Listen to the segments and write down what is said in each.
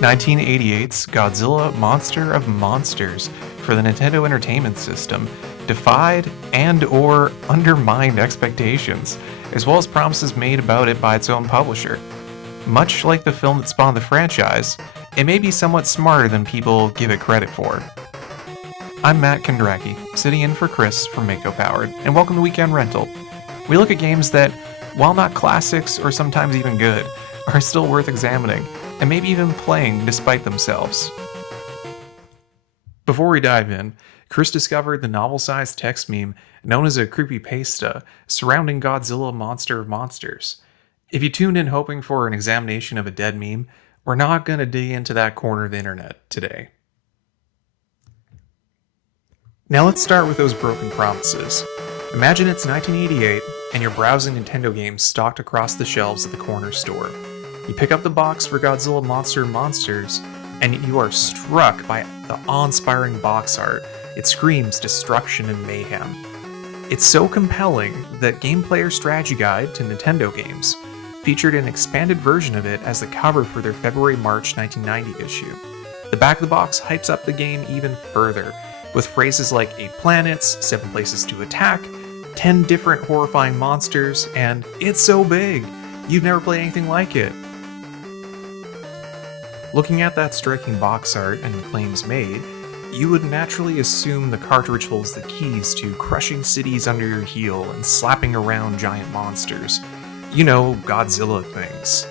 1988's Godzilla Monster of Monsters for the Nintendo Entertainment System defied and/or undermined expectations, as well as promises made about it by its own publisher. Much like the film that spawned the franchise, it may be somewhat smarter than people give it credit for. I'm Matt Kondracki, sitting in for Chris from Makopowered, and welcome to Weekend Rental. We look at games that, while not classics or sometimes even good, are still worth examining, and maybe even playing despite themselves. Before we dive in, Chris discovered the novel-sized text meme known as a creepypasta surrounding Godzilla Monster of Monsters. If you tuned in hoping for an examination of a dead meme, we're not going to dig into that corner of the internet today. Now let's start with those broken promises. Imagine it's 1988 and you're browsing Nintendo games stocked across the shelves at the corner store. You pick up the box for Godzilla Monster of Monsters, and you are struck by the awe-inspiring box art. It screams destruction and mayhem. It's so compelling that Game Player's Strategy Guide to Nintendo Games featured an expanded version of it as the cover for their February-March 1990 issue. The back of the box hypes up the game even further, with phrases like 8 planets, 7 places to attack, 10 different horrifying monsters, and "It's so big! You've never played anything like it." Looking at that striking box art and the claims made, you would naturally assume the cartridge holds the keys to crushing cities under your heel and slapping around giant monsters. You know, Godzilla things.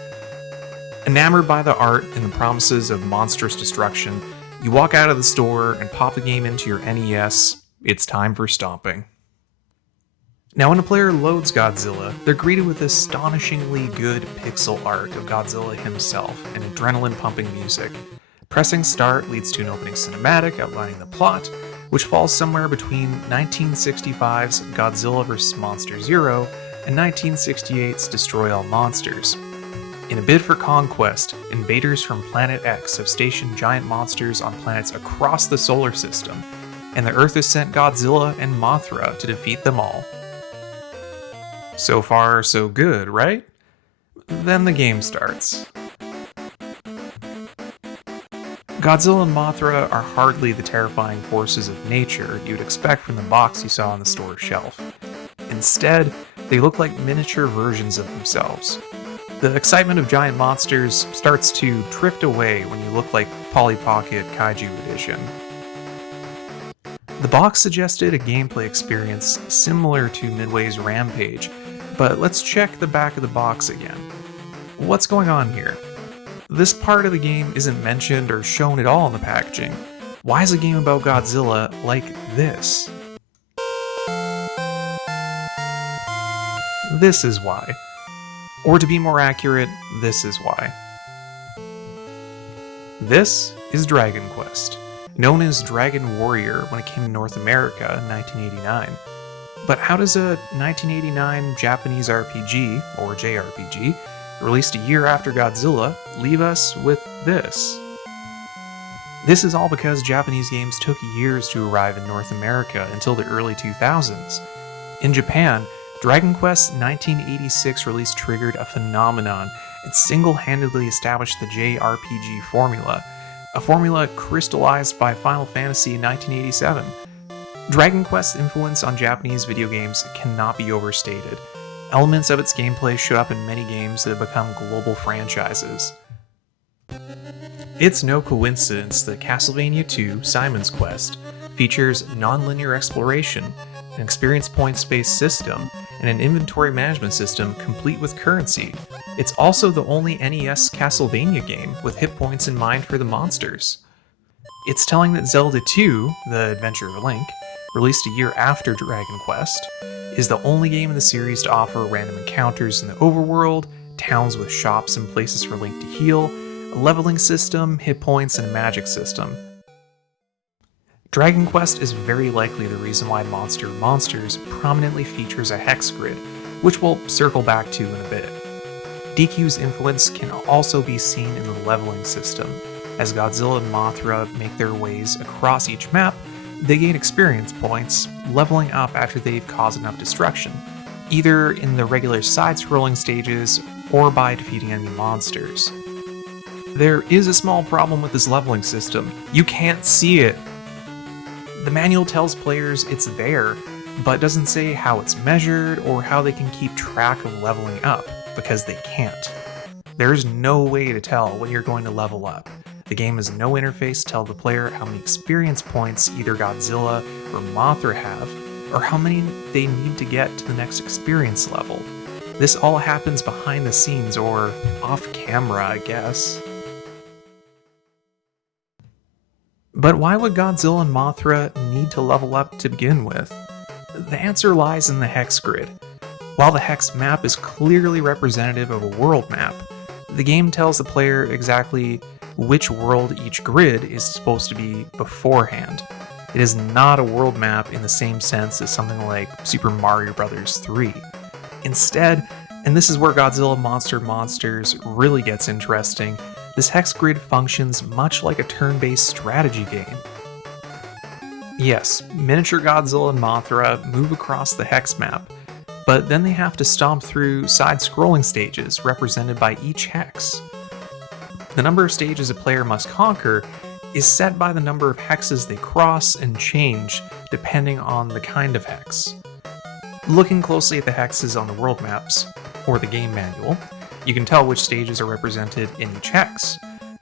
Enamored by the art and the promises of monstrous destruction, you walk out of the store and pop the game into your NES. It's time for stomping. Now when a player loads Godzilla, they're greeted with astonishingly good pixel art of Godzilla himself and adrenaline-pumping music. Pressing start leads to an opening cinematic outlining the plot, which falls somewhere between 1965's Godzilla vs. Monster Zero and 1968's Destroy All Monsters. In a bid for conquest, invaders from Planet X have stationed giant monsters on planets across the solar system, and the Earth has sent Godzilla and Mothra to defeat them all. So far, so good, right? Then the game starts. Godzilla and Mothra are hardly the terrifying forces of nature you'd expect from the box you saw on the store shelf. Instead, they look like miniature versions of themselves. The excitement of giant monsters starts to drift away when you look like Polly Pocket Kaiju Edition. The box suggested a gameplay experience similar to Midway's Rampage, but let's check the back of the box again. What's going on here? This part of the game isn't mentioned or shown at all in the packaging. Why is a game about Godzilla like this? This is why. Or to be more accurate, this is why. This is Dragon Quest, known as Dragon Warrior when it came to North America in 1989. But how does a 1989 Japanese RPG, or JRPG, released a year after Godzilla, leave us with this? This is all because Japanese games took years to arrive in North America until the early 2000s. In Japan, Dragon Quest's 1986 release triggered a phenomenon and single-handedly established the JRPG formula, a formula crystallized by Final Fantasy in 1987. Dragon Quest's influence on Japanese video games cannot be overstated. Elements of its gameplay show up in many games that have become global franchises. It's no coincidence that Castlevania II: Simon's Quest features non-linear exploration, an experience points-based system, and an inventory management system complete with currency. It's also the only NES Castlevania game with hit points in mind for the monsters. It's telling that Zelda 2, The Adventure of Link, released a year after Dragon Quest, is the only game in the series to offer random encounters in the overworld, towns with shops and places for Link to heal, a leveling system, hit points, and a magic system. Dragon Quest is very likely the reason why Monster of Monsters prominently features a hex grid, which we'll circle back to in a bit. DQ's influence can also be seen in the leveling system, as Godzilla and Mothra make their ways across each map, They gain experience points, leveling up after they've caused enough destruction, either in the regular side-scrolling stages or by defeating enemy monsters. There is a small problem with this leveling system. You can't see it. The manual tells players it's there, but doesn't say how it's measured or how they can keep track of leveling up, because they can't. There's no way to tell when you're going to level up. The game has no interface to tell the player how many experience points either Godzilla or Mothra have, or how many they need to get to the next experience level. This all happens behind the scenes, or off camera, I guess. But why would Godzilla and Mothra need to level up to begin with? The answer lies in the hex grid. While the hex map is clearly representative of a world map, the game tells the player exactly which world each grid is supposed to be beforehand. It is not a world map in the same sense as something like Super Mario Bros. 3. Instead, and this is where Godzilla Monsters really gets interesting, this hex grid functions much like a turn-based strategy game. Yes, miniature Godzilla and Mothra move across the hex map, but then they have to stomp through side-scrolling stages represented by each hex. The number of stages a player must conquer is set by the number of hexes they cross and change depending on the kind of hex. Looking closely at the hexes on the world maps, or the game manual, you can tell which stages are represented in each hex,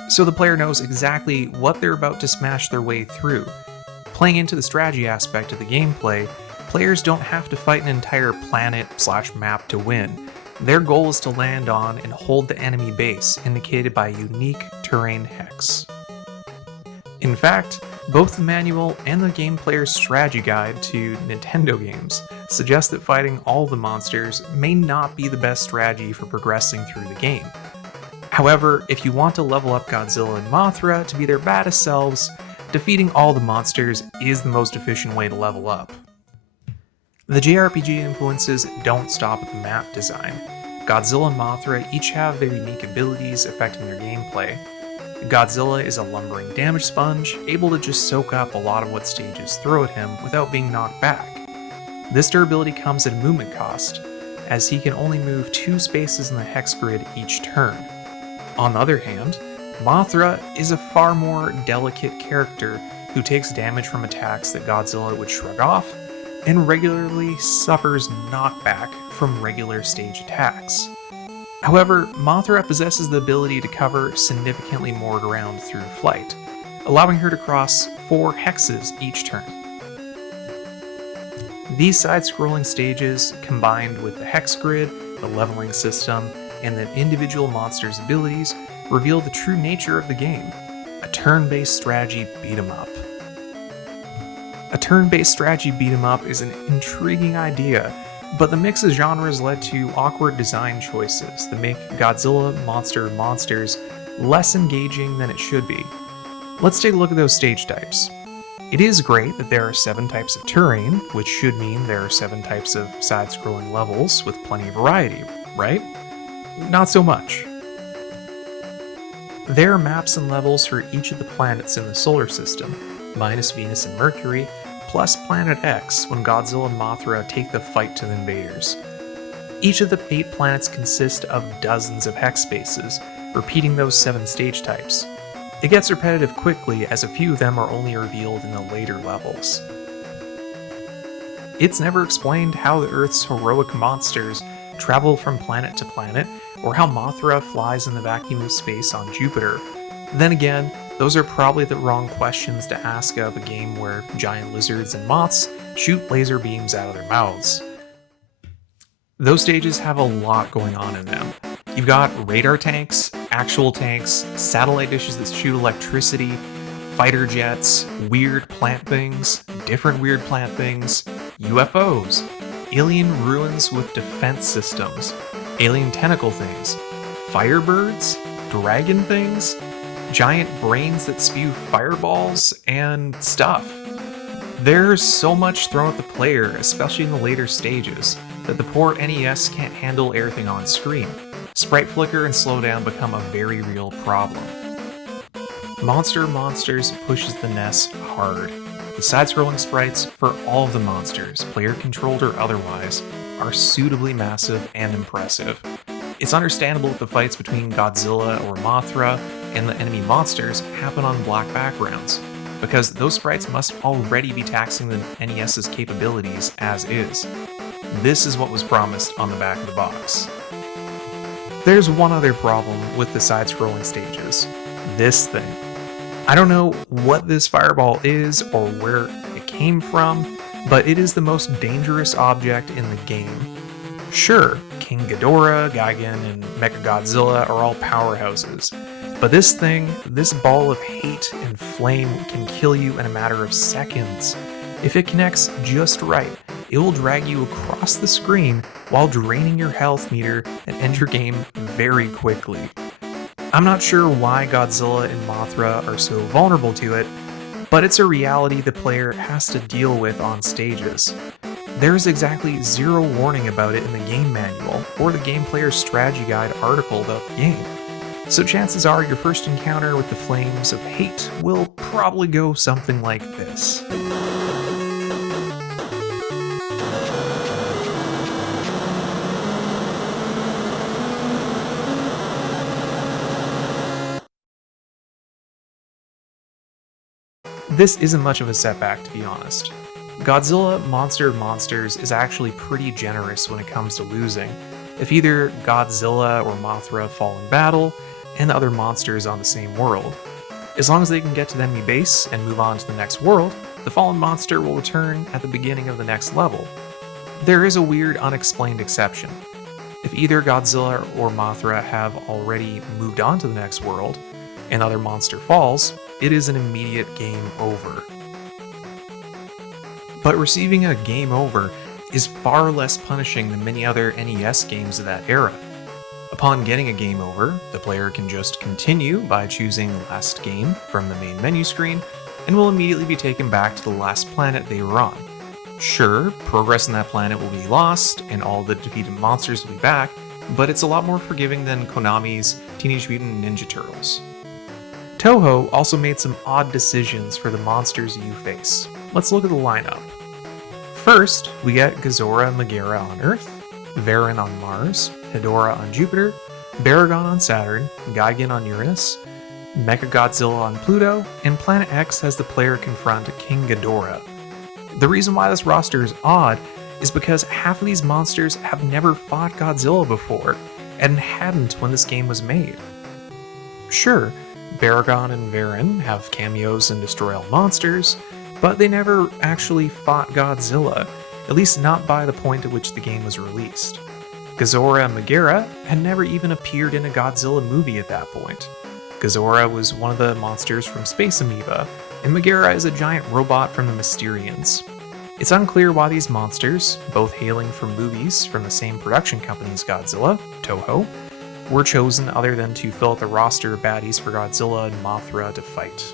so the player knows exactly what they're about to smash their way through. Playing into the strategy aspect of the gameplay, players don't have to fight an entire planet/map to win. Their goal is to land on and hold the enemy base, indicated by a unique terrain hex. In fact, both the manual and the game player's strategy guide to Nintendo games suggest that fighting all the monsters may not be the best strategy for progressing through the game. However, if you want to level up Godzilla and Mothra to be their baddest selves, defeating all the monsters is the most efficient way to level up. The JRPG influences don't stop at the map design. Godzilla and Mothra each have their unique abilities affecting their gameplay. Godzilla is a lumbering damage sponge, able to just soak up a lot of what stages throw at him without being knocked back. This durability comes at a movement cost, as he can only move 2 spaces in the hex grid each turn. On the other hand, Mothra is a far more delicate character who takes damage from attacks that Godzilla would shrug off, and regularly suffers knockback from regular stage attacks. However, Mothra possesses the ability to cover significantly more ground through flight, allowing her to cross 4 hexes each turn. These side-scrolling stages, combined with the hex grid, the leveling system, and the individual monsters' abilities, reveal the true nature of the game: a turn-based strategy beat-em-up. A turn-based strategy beat-em-up is an intriguing idea, but the mix of genres led to awkward design choices that make Godzilla Monsters less engaging than it should be. Let's take a look at those stage types. It is great that there are 7 types of terrain, which should mean there are 7 types of side-scrolling levels with plenty of variety, right? Not so much. There are maps and levels for each of the planets in the solar system, minus Venus and Mercury, plus Planet X when Godzilla and Mothra take the fight to the invaders. Each of the 8 planets consist of dozens of hex spaces, repeating those 7 stage types. It gets repetitive quickly, as a few of them are only revealed in the later levels. It's never explained how the Earth's heroic monsters travel from planet to planet, or how Mothra flies in the vacuum of space on Jupiter. Then again, those are probably the wrong questions to ask of a game where giant lizards and moths shoot laser beams out of their mouths. Those stages have a lot going on in them. You've got radar tanks, actual tanks, satellite dishes that shoot electricity, fighter jets, weird plant things, different weird plant things, UFOs, alien ruins with defense systems, alien tentacle things, firebirds, dragon things, giant brains that spew fireballs, and stuff. There's so much thrown at the player, especially in the later stages, that the poor NES can't handle everything on screen. Sprite flicker and slowdown become a very real problem. Monsters pushes the NES hard. The side-scrolling sprites for all of the monsters, player-controlled or otherwise, are suitably massive and impressive. It's understandable that the fights between Godzilla or Mothra and the enemy monsters happen on black backgrounds, because those sprites must already be taxing the NES's capabilities as is. This is what was promised on the back of the box. There's one other problem with the side-scrolling stages. This thing. I don't know what this fireball is or where it came from, but it is the most dangerous object in the game. Sure, King Ghidorah, Gigan, and Mechagodzilla are all powerhouses, but this thing, this ball of hate and flame can kill you in a matter of seconds. If it connects just right, it will drag you across the screen while draining your health meter and end your game very quickly. I'm not sure why Godzilla and Mothra are so vulnerable to it, but it's a reality the player has to deal with on stages. There's exactly zero warning about it in the game manual or the game player's strategy guide article about the game. So chances are your first encounter with the flames of hate will probably go something like this. This isn't much of a setback, to be honest. Godzilla Monster of Monsters is actually pretty generous when it comes to losing. If either Godzilla or Mothra fall in battle, and the other monsters on the same world. As long as they can get to the enemy base and move on to the next world, the fallen monster will return at the beginning of the next level. There is a weird unexplained exception. If either Godzilla or Mothra have already moved on to the next world, and the other monster falls, it is an immediate game over. But receiving a game over is far less punishing than many other NES games of that era. Upon getting a game over, the player can just continue by choosing Last Game from the main menu screen, and will immediately be taken back to the last planet they were on. Sure, progress on that planet will be lost, and all the defeated monsters will be back, but it's a lot more forgiving than Konami's Teenage Mutant Ninja Turtles. Toho also made some odd decisions for the monsters you face. Let's look at the lineup. First, we get Ghidorah and Megaera on Earth, Varan on Mars, Hedorah on Jupiter, Baragon on Saturn, Gigan on Uranus, Mechagodzilla on Pluto, and Planet X has the player confront King Ghidorah. The reason why this roster is odd is because half of these monsters have never fought Godzilla before, and hadn't when this game was made. Sure, Baragon and Varan have cameos and destroy all monsters, but they never actually fought Godzilla, at least not by the point at which the game was released. Ghidorah and Megaera had never even appeared in a Godzilla movie at that point. Ghidorah was one of the monsters from Space Amoeba, and Megaera is a giant robot from the Mysterians. It's unclear why these monsters, both hailing from movies from the same production company as Godzilla, Toho, were chosen other than to fill out the roster of baddies for Godzilla and Mothra to fight.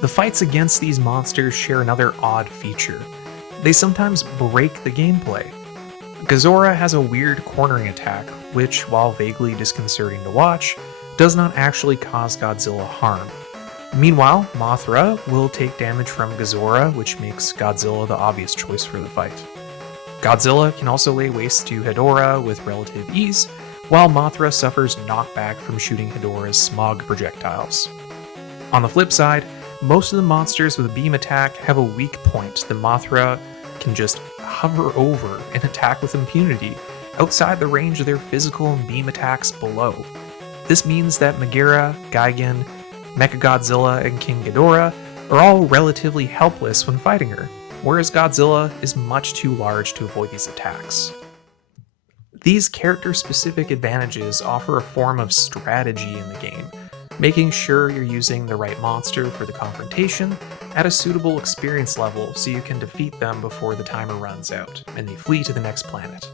The fights against these monsters share another odd feature. They sometimes break the gameplay. Ghidorah has a weird cornering attack, which, while vaguely disconcerting to watch, does not actually cause Godzilla harm. Meanwhile, Mothra will take damage from Ghidorah, which makes Godzilla the obvious choice for the fight. Godzilla can also lay waste to Hedorah with relative ease, while Mothra suffers knockback from shooting Hedorah's smog projectiles. On the flip side, most of the monsters with a beam attack have a weak point that Mothra can just hover over and attack with impunity, outside the range of their physical and beam attacks below. This means that Megaera, Gigan, Mechagodzilla, and King Ghidorah are all relatively helpless when fighting her, whereas Godzilla is much too large to avoid these attacks. These character-specific advantages offer a form of strategy in the game, making sure you're using the right monster for the confrontation at a suitable experience level so you can defeat them before the timer runs out and they flee to the next planet.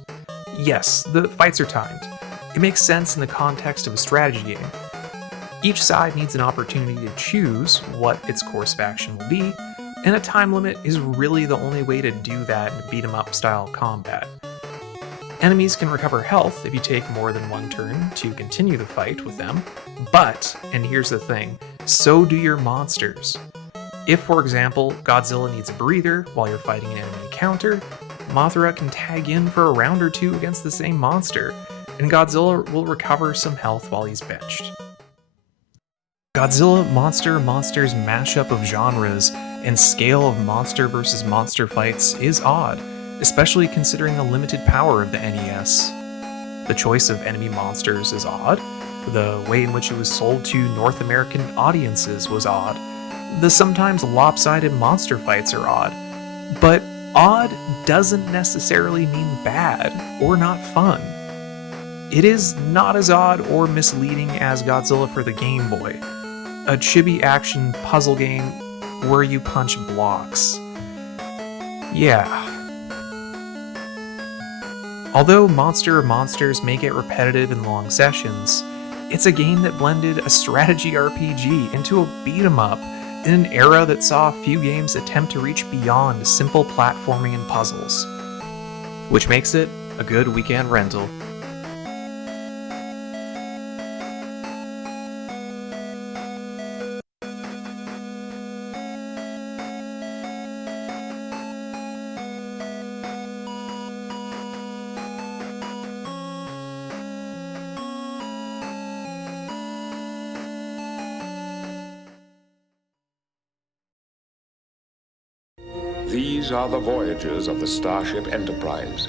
Yes, the fights are timed. It makes sense in the context of a strategy game. Each side needs an opportunity to choose what its course of action will be, and a time limit is really the only way to do that in beat-em-up style combat. Enemies can recover health if you take more than one turn to continue the fight with them, but, and here's the thing, so do your monsters. If, for example, Godzilla needs a breather while you're fighting an enemy encounter, Mothra can tag in for a round or two against the same monster, and Godzilla will recover some health while he's benched. Godzilla Monsters mashup of genres and scale of monster versus monster fights is odd, especially considering the limited power of the NES. The choice of enemy monsters is odd, the way in which it was sold to North American audiences was odd, the sometimes lopsided monster fights are odd, but odd doesn't necessarily mean bad or not fun. It is not as odd or misleading as Godzilla for the Game Boy, a chibi action puzzle game where you punch blocks. Yeah. Although Monsters may get repetitive in long sessions, it's a game that blended a strategy RPG into a beat-em-up in an era that saw few games attempt to reach beyond simple platforming and puzzles, which makes it a good weekend rental. These are the voyages of the Starship Enterprise.